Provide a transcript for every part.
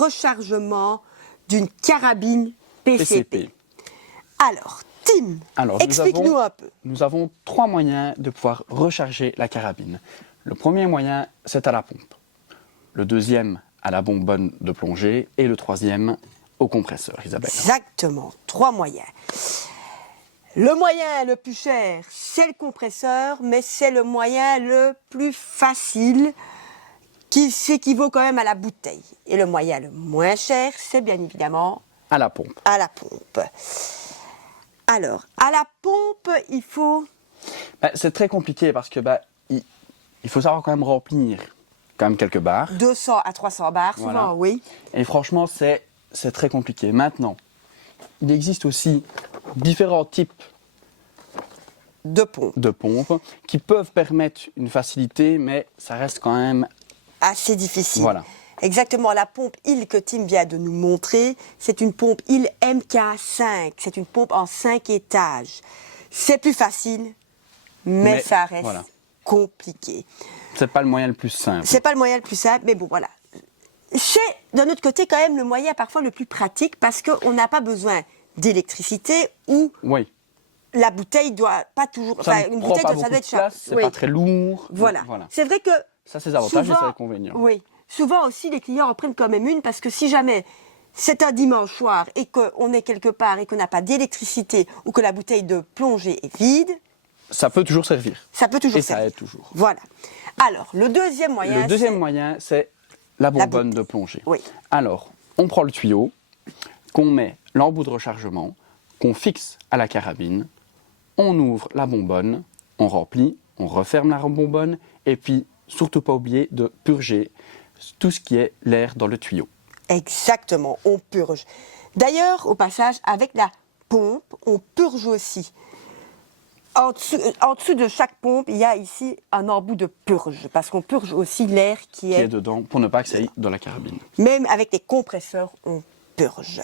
rechargement d'une carabine PCP. Alors, Tim, explique-nous un peu. Nous avons 3 moyens de pouvoir recharger la carabine. Le premier moyen, c'est à la pompe. Le deuxième, à la bonbonne de plongée. Et le troisième, au compresseur, Isabelle. Exactement, 3 moyens. Le moyen le plus cher, c'est le compresseur, mais c'est le moyen le plus facile qui s'équivaut quand même à la bouteille. Et le moyen le moins cher, c'est bien évidemment à la pompe. À la pompe. Alors, à la pompe, il faut... c'est très compliqué parce que il faut savoir quand même remplir quand même quelques barres. 200 à 300 barres, souvent, voilà. Oui. Et franchement, c'est très compliqué. Maintenant, il existe aussi différents types de pompes qui peuvent permettre une facilité, mais ça reste quand même assez difficile. Voilà. Exactement, la pompe Hill que Tim vient de nous montrer, c'est une pompe Hill MK5. C'est une pompe en 5 étages. C'est plus facile, mais ça reste compliqué. C'est pas le moyen le plus simple. C'est pas le moyen le plus simple, mais bon, voilà. C'est, d'un autre côté, quand même le moyen parfois le plus pratique parce qu'on n'a pas besoin d'électricité ou la bouteille doit pas toujours... Enfin, une bouteille, ça doit être cher. C'est pas très lourd. Voilà. C'est vrai que... Ça, c'est les avantages et ses inconvénients. Oui. Souvent aussi, les clients en prennent quand même une parce que si jamais c'est un dimanche soir et qu'on est quelque part et qu'on n'a pas d'électricité ou que la bouteille de plongée est vide... Ça peut toujours servir. Ça peut toujours servir. Et ça aide toujours. Voilà. Alors, le deuxième moyen... Le deuxième moyen, c'est la bonbonne de plongée. Oui. Alors, on prend le tuyau, qu'on met l'embout de rechargement, qu'on fixe à la carabine, on ouvre la bonbonne, on remplit, on referme la bonbonne et puis, surtout pas oublier de purger tout ce qui est l'air dans le tuyau. Exactement, on purge. D'ailleurs, au passage, avec la pompe, on purge aussi. En dessous de chaque pompe, il y a ici un embout de purge, parce qu'on purge aussi l'air qui est dedans, pour ne pas que ça aille dans la carabine. Même avec les compresseurs, on purge.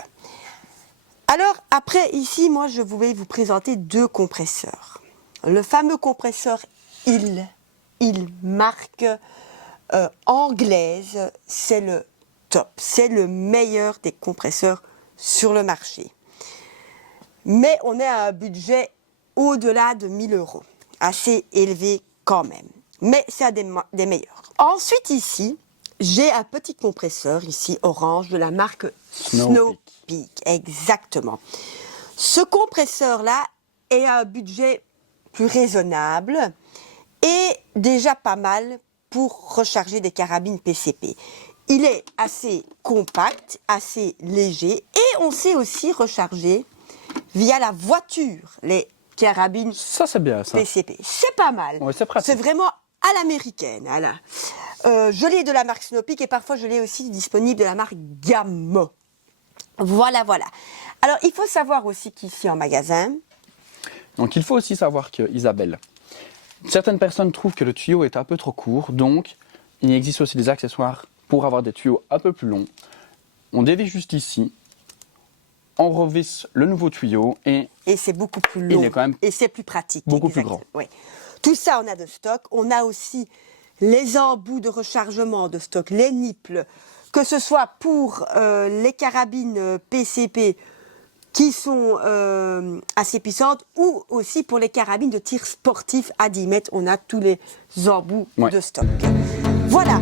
Alors, après, ici, moi, je vais vous présenter 2 compresseurs. Le fameux compresseur Hill marque anglaise, c'est le top. C'est le meilleur des compresseurs sur le marché. Mais on est à un budget au-delà de 1 000 €. Assez élevé quand même. Mais c'est un des meilleurs. Ensuite, ici, j'ai un petit compresseur, ici, orange, de la marque Snow Peak. Exactement. Ce compresseur-là est à un budget plus raisonnable et déjà pas mal pour recharger des carabines PCP. Il est assez compact, assez léger et on sait aussi recharger via la voiture les carabines c'est bien, ça. PCP. C'est pas mal. Ouais, c'est pratique. C'est vraiment à l'américaine. Voilà. Je l'ai de la marque Snow Peak et parfois je l'ai aussi disponible de la marque Gamma. Voilà. Alors, il faut savoir aussi qu'ici en magasin... Donc, il faut aussi savoir que, Isabelle, certaines personnes trouvent que le tuyau est un peu trop court, donc il existe aussi des accessoires pour avoir des tuyaux un peu plus longs. On dévisse juste ici, on revisse le nouveau tuyau et c'est beaucoup plus long. Et c'est plus pratique. Beaucoup plus grand. Oui. Tout ça, on a de stock. On a aussi les embouts de rechargement de stock, les nipples, que ce soit pour les carabines PCP qui sont assez puissantes ou aussi pour les carabines de tir sportif à 10 mètres. On a tous les embouts de stock. Voilà.